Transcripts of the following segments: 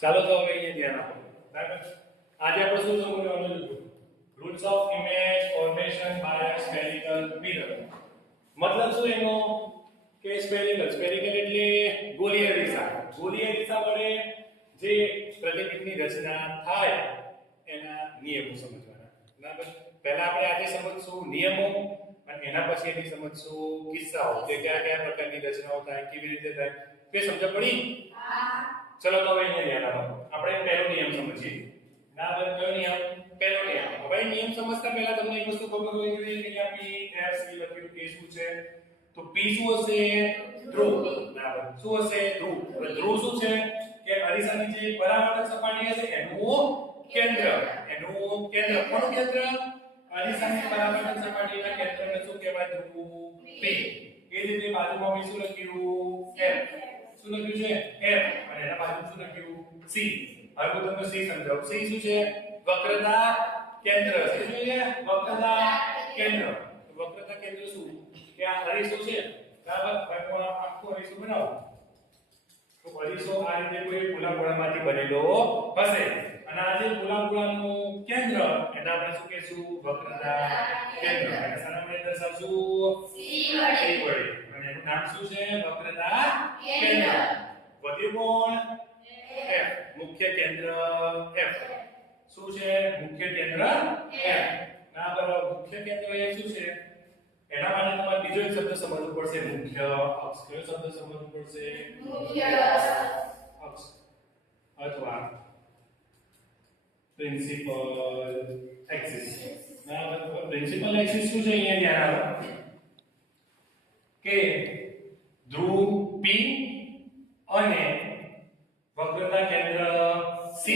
ચાલો તો હવે અહીંયા ધ્યાન આપો. બરાબર. આજે આપણે શું સમજવાનું છે? Rules of image formation by spherical mirror. મતલબ શું એનો કે સ્ફેરિકલ એટલે ગોળીય દિશા. ગોળીય દિશા વડે જે પ્રતિબિંબની રચના થાય એના નિયમો સમજવાના. બરાબર. પહેલા આપણે આજે સમજશું નિયમો અને એના પછી એની સમજશું કિસ્સાઓ કે કયા કયા પ્રકારની રચનાઓ થાય, કેવી રીતે થાય. કે સમજ પડી? હા. ચલો તો હવે અહીંયા ધ્યાન આપો. આપણે પહેલો નિયમ સમજીએ. બરાબર. કયો નિયમ? પહેલો નિયમ. હવે નિયમ સમજતા પહેલા તમને એક વસ્તુ ખબર હોવી જોઈએ કે અહીંયા P F C લખ્યું એ શું છે? તો P શું હશે? ધ્રુવ. બરાબર. શું હશે? ધ્રુવ. હવે ધ્રુવ શું છે? કે અરીસાની જે પરાવર્તક સપાટી હશે એનું કેન્દ્ર. એનું કેન્દ્ર. કોનું કેન્દ્ર? અરીસાની પરાવર્તક સપાટીના કેન્દ્રને શું કહેવાય? ધ્રુવ P. એ જ રીતે બાજુમાં મેં શું લખ્યું? F. શું લખ્યું છે? F. અને એના બાજુમાં શું લખ્યું? C. હવે હું તમને C સમજાવું. C શું છે? વક્રતા કેન્દ્ર. શું છે? વક્રતા કેન્દ્ર. વક્રતા કેન્દ્ર શું? કે આ અરીસો છે. બરાબર. હવે હું આખો અરીસો બનાવું. તો અરીસો આ રીતે કોઈ ગોળામાંથી બનેલો હશે. અને આ જે ગોળાનું કેન્દ્ર એને આપણે શું કહેશું? વક્રતા કેન્દ્ર. અને સાના વડે દર્શાવશું? C વડે. અને એનું નામ શું છે? વક્રતા કેન્દ્ર. વધ્યું કોણ? F. મુખ્ય કેન્દ્ર F. શું છે? મુખ્ય કેન્દ્ર F. બરાબર. મુખ્ય કેન્દ્ર F શું છે? એના માટે તમારે બીજો એક શબ્દ સમજવો પડશે, મુખ્ય અક્ષ. કયો શબ્દ સમજવો પડશે? મુખ્ય અક્ષ અથવા પ્રિન્સિપલ એક્સિસ. બરાબર. પ્રિન્સિપલ એક્સિસ શું છે? અહીંયા ધ્યાન આપો કે ધ્રુવ P અને વક્રતા કેન્દ્ર C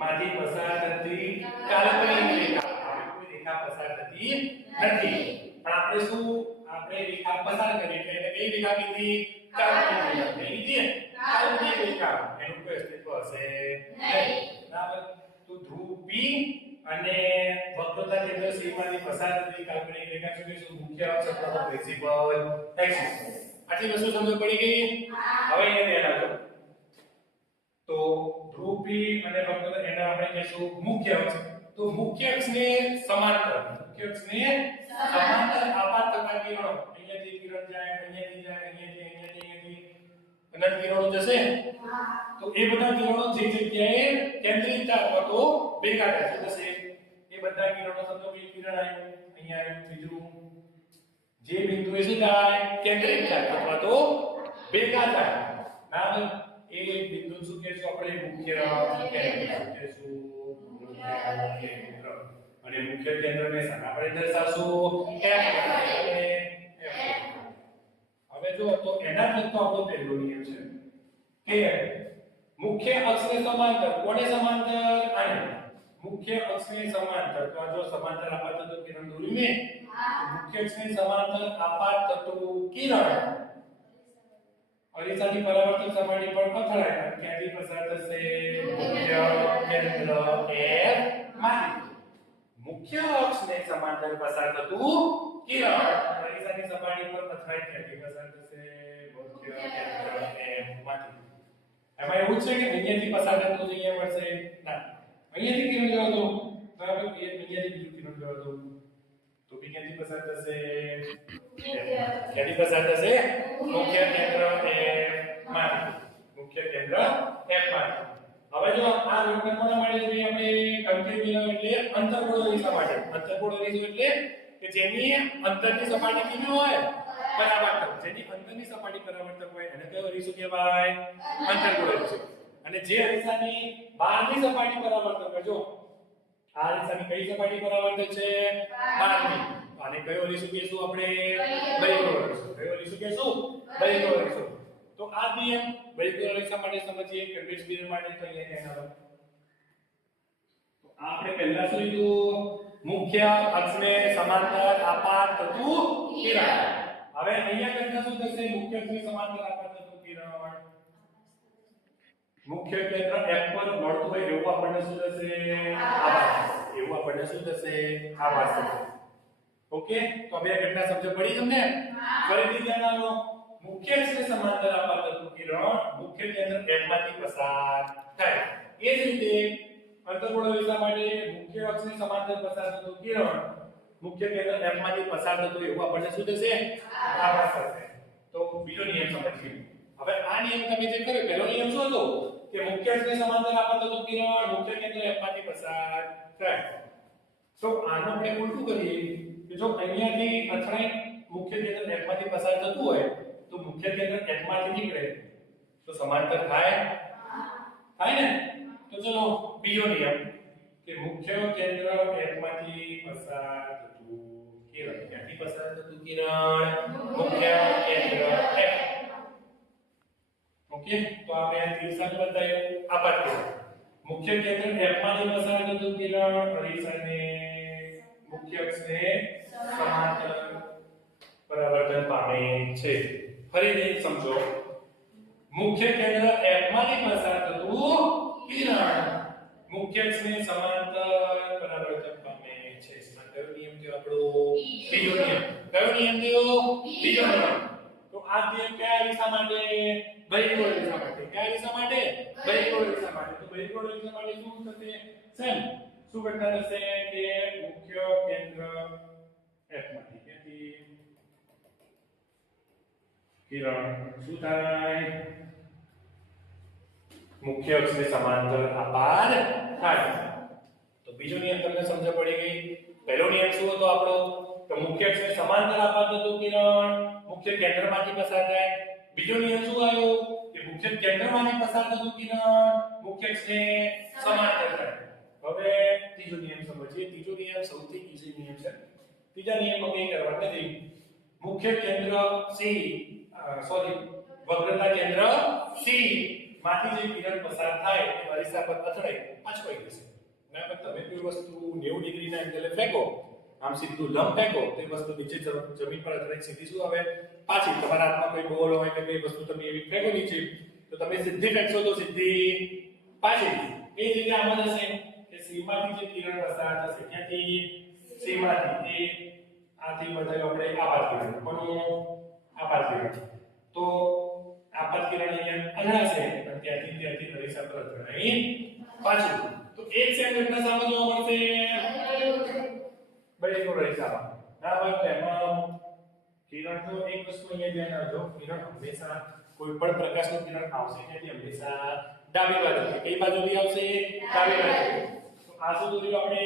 માંથી પસાર થતી કાલ્પનિક રેખા. કોઈ રેખા પસાર થતી નથી. પણ આપણે શું? આપણે રેખા પસાર કરી એટલે એને કઈ રેખા કીધી? કાલ્પનિક રેખા. કઈ કીધી? કાલ્પનિક રેખા. એનું કોઈ અસ્તિત્વ હશે નહીં. બરાબર. તો ધ્રુવ P અને વક્રતા કેન્દ્ર C માંથી પસાર થતી કાલ્પનિક રેખા શું કહીશું? મુખ્ય અક્ષ અથવા પ્રિન્સિપલ એક્સિસ. આટલી વસ્તુ સમજ પડી ગઈ? હવે અહીંયા ધ્યાન આપો. તો ધ્રુવ P અને વક્રતા એના આપણે કહીશું મુખ્ય અક્ષ. તો મુખ્ય અક્ષને સમાંતર આપાત થતા કિરણો અહીંયાથી કિરણ જાય, અહીંયાથી જાય, અહીંયાથી અનંત કિરણો જશે. તો એ બધા કિરણો જે જગ્યાએ કેન્દ્રિત થાય અથવા તો ભેગા થાય થશે. એ બધા કિરણો સમજો કે કિરણ આવ્યું, અહીંયા આવ્યું, બીજું જે બિંદુએ શું થાય? કેન્દ્રિત થાય અથવા તો ભેગા થાય. બરાબર. એ બિંદુ શું કહેશું આપણે? મુખ્ય કેન્દ્ર કહેશું. મુખ્ય કેન્દ્ર. અને મુખ્ય કેન્દ્રને શાના વડે દર્શાવશું? F વડે. હવે જો તો એના લગતો આપણો પહેલો નિયમ છે કે મુખ્ય અક્ષને સમાંતર. કોને સમાંતર? આને. મુખ્ય અક્ષને સમાંતર. તો જો સમાંતર આપાત થતું કિરણ દોર્યું ને, મુખ્ય અક્ષને સમાંતર આપાત થતું કિરણ અરીસાની પરાવર્તક સપાટી પર અથડાય. ક્યાંથી પસાર થશે? મુખ્ય કેન્દ્ર F માંથી. મુખ્ય અક્ષને સમાંતર પસાર થતું કિરણ અરીસાની સપાટી પર અથડાય ક્યાંથી પસાર થશે? મુખ્ય કેન્દ્ર F માંથી. એમાં એવું છે કે અહીંયાથી પસાર થતો જ અહીંયા મળશે? ના. અહીંયાથી કિરણ જવા દો. બરાબર. અહીંયાથી બીજું કિરણ જવા દો. તો બી ક્યાંથી પસાર થશે? ક્યાંથી પસાર થશે? મુખ્ય કેન્દ્ર F માંથી. મુખ્ય કેન્દ્ર F માંથી. હવે જો આ વેક્ટર કોના માટે જોઈએ આપણે? કન્ટિન્યુઅસ એટલે અંતર્ગોળ અરીસા માટે. અંતર્ગોળ અરીસો એટલે કે જેની અંતરની સપાટી કેવી હોય? પરાવર્તક. જેની અંતરની સપાટી પરાવર્તક હોય એને કયો અરીસો કહેવાય? અંતર્ગોળ અરીસો. અને જે અરીસાની બહારની સપાટી પરાવર્તક હોય, જો આ અરીસાની કઈ સપાટી પરાવર્તક છે? બહારની. આને કયો અરીસો કહેશું આપણે? બહિર્ગોળ અરીસો. કયો અરીસો કહેશું? બહિર્ગોળ અરીસો. તો આ નિયમ બહિર્ગોળ અરીસા માટે સમજીએ, કેન્દ્રિત મિરર માટે તો અહીંયા ધ્યાન આપો. તો આપણે પહેલા શું લીધું? મુખ્ય અક્ષને સમાંતર આપાત થતું કિરણ. હવે અહીંયા કરતા શું થશે? મુખ્ય અક્ષને સમાંતર આપાત થતું કિરણ મુખ્ય કેન્દ્ર F પર મળતું હોય એવું આપણને શું થશે? આભાસ. એવું આપણને શું થશે? આભાસ થશે. ઓકે. તો હવે આ ઘટના સમજ પડી તમને? ફરીથી ધ્યાન આપો. મુખ્ય અક્ષને સમાંતર આપાત થતું કિરણ મુખ્ય કેન્દ્ર F માંથી પસાર થાય. એ જ રીતે અંતર્ગોળાકાર દિશા માટે મુખ્ય અક્ષની સમાંતર પસાર થતું કિરણ મુખ્ય કેન્દ્ર F માંથી પસાર થતું એવું આપણને શું થશે? આભાસ થશે. તો બીજો નિયમ સમજીએ. હવે આ નિયમ તમે જે કર્યો પહેલો નિયમ શું હતો કે મુખ્ય અક્ષની સમાંતર આપાત થતું કિરણ મુખ્ય કેન્દ્ર F માંથી પસાર થાય. તો આનો આપણે ઉલટું કરીએ કે જો અહીંયાથી અથડાઈ મુખ્ય કેન્દ્ર F માંથી પસાર થતું હોય તો મુખ્ય કેન્દ્ર F માંથી નીકળે તો સમાંતર થાય? થાય ને? તો ચલો બીજો નિયમ કે મુખ્ય કેન્દ્ર F માંથી પસાર થતું કિરણ ક્યાંથી પસાર થતું કિરણ મુખ્ય કેન્દ્ર F. ઓકે તો આપણે આ તીર સાથે બતાવ્યું આપાત કિરણ મુખ્ય કેન્દ્ર F માંથી પસાર થતું કિરણ અરીસાને મુખ્ય અક્ષને સમાંતર પરાવર્તન પામે છે. ફરીથી સમજો મુખ્ય કેન્દ્ર F માંથી પસાર થતું કિરણ મુખ્ય અક્ષને સમાંતર પરાવર્તન પામે છે. કયો નિયમ થયો આપણો? બીજો નિયમ. કયો નિયમ થયો? બીજો નિયમ. તો આ નિયમ કયા દિશા માટે? બહિર્ગોળ દિશા માટે. કયા દિશા માટે? બહિર્ગોળ દિશા માટે. તો બહિર્ગોળ દિશા માટે શું થશે? સેમ શું ઘટના થશે કે મુખ્ય કેન્દ્ર F માંથી ક્યાંથી કિરણ શું થાય? મુખ્ય અક્ષને સમાંતર આપાત થાય. તો બીજો નિયમ તમને સમજ પડી ગઈ. પહેલો નિયમ શું હતો આપણો? તો મુખ્ય અક્ષને સમાંતર આપાત થતું કિરણ મુખ્ય કેન્દ્રમાંથી પસાર થાય. બીજો નિયમ શું આવ્યો કે મુખ્ય કેન્દ્રમાંથી પસાર થતું કિરણ મુખ્ય અક્ષને સમાંતર થાય. હવે ત્રીજો નિયમ સમજીએ. ત્રીજો નિયમ સૌથી ઈઝી નિયમ છે. ત્રીજા નિયમમાં કંઈ કરવાનું નથી. મુખ્ય કેન્દ્ર વક્રતા કેન્દ્ર C માંથી જે કિરણ પસાર થાય એ અરીસા પર અથડાઈ પાછળ જશે. બરાબર? તમે કોઈ વસ્તુ 90 ડિગ્રીના એંગલે ફેંકો આમ સીધું લંબ ફેંકો તો એ વસ્તુ નીચે જમીન પર અથડાઈ સીધી શું આવે? પાછી. તમારા હાથમાં કોઈ બોલ હોય કે કોઈ વસ્તુ તમે એવી ફેંકો નીચે તો તમે સીધી ફેંકશો તો સીધી પાછી. એ જ રીતે આમાં થશે કે C માંથી જે કિરણ પસાર થશે ક્યાંથી? C માંથી. એ આથી બતાવ્યું આપણે આપાત કિરણ. કોનું? આપાત કિરણ. તો આપાત કિરણ અહીંયા અથડાશે અને ત્યાંથી અરીસા પર અથડાઈ પાછું. તો એક સેમ ઘટના સામે જોવા મળશે બહિર્ગોળ અરીસામાં. બરાબર? એમાં કિરણ તો એક વસ્તુ અહીંયા ધ્યાન રાખજો. કિરણ હંમેશા કોઈ પણ પ્રકાશનું કિરણ આવશે ત્યાંથી હંમેશા ડાબી બાજુથી. કઈ બાજુથી આવશે? ડાબી બાજુથી. તો આ શું દોર્યું આપણે?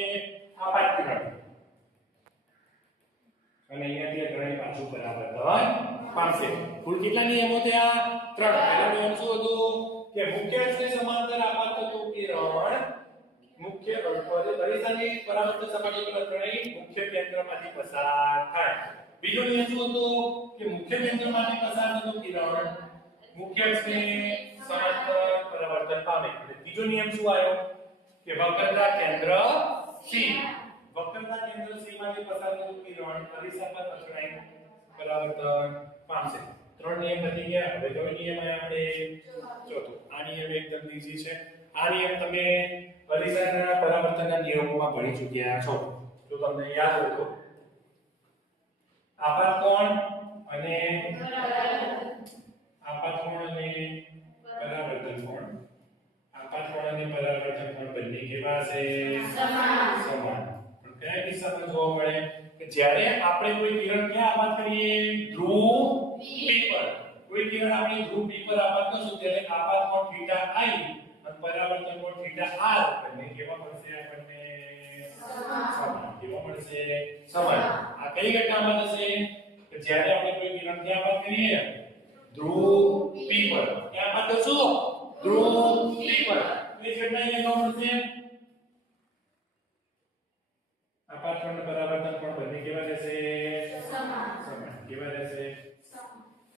આપાત કિરણ. અને અહીંયાથી અથડાઈ પાછું પરાવર્તન પામશે. કુલ કેટલા નિયમો થયા? 3. પહેલો નિયમ શું હતો કે મુખ્ય અક્ષને સમાંતર આપાત થતું કિરણ મુખ્ય અરીસાની પરાવર્તન સપાટી પર અથડાઈ મુખ્ય કેન્દ્રમાંથી પસાર થાય. બીજો નિયમ શું હતો કે મુખ્ય કેન્દ્રમાંથી પસાર થતું કિરણ મુખ્ય અક્ષને સમાંતર પરાવર્તન પામે. અને ત્રીજો નિયમ શું આવ્યો કે વક્રતા કેન્દ્ર C વક્રતા કેન્દ્ર C માંથી પસાર થતું કિરણ અરીસા પર અથડાઈ પરાવર્તન પામશે. 3 નિયમ બની ગયા. હવે કયો નિયમ આવે આપણે? ચોથો. આ નિયમ એકદમ ઈઝી છે. આ નિયમ તમે અરીસાના પરાવર્તનના નિયમોમાં ભણી ચૂક્યા છો. જો તમને યાદ હોય તો આપાત કોણ અને પરાવર્તન કોણ. આપાત કોણ અને પરાવર્તન કોણ બંને કેવા છે? સમાન. પણ કયા કિસ્સામાં જોવા મળે કે જ્યારે આપણે કોઈ કિરણ ક્યાં આપાત કરીએ? ધ્રુવ P પર. કોઈ કિરણ આપણે ધ્રુવ P પર આપાત કરશું ત્યારે આપાત કોણ θi અને પરાવર્તન કોણ θr બંને કેવા મળશે આપણને? સમાન. કેવા મળશે? સમાન. આ કઈ ઘટનામાં થશે કે જ્યારે આપણે કોઈ કિરણ ક્યાં આપાત કરીએ? ધ્રુવ P પર. ક્યાં આપાત કરશું? ધ્રુવ P પર. એ ઘટના અહીંયા મળશે આપાત કોણ પરાવર્તન કોણ બંને કેવા રહેશે? સમાન. કેવા રહેશે?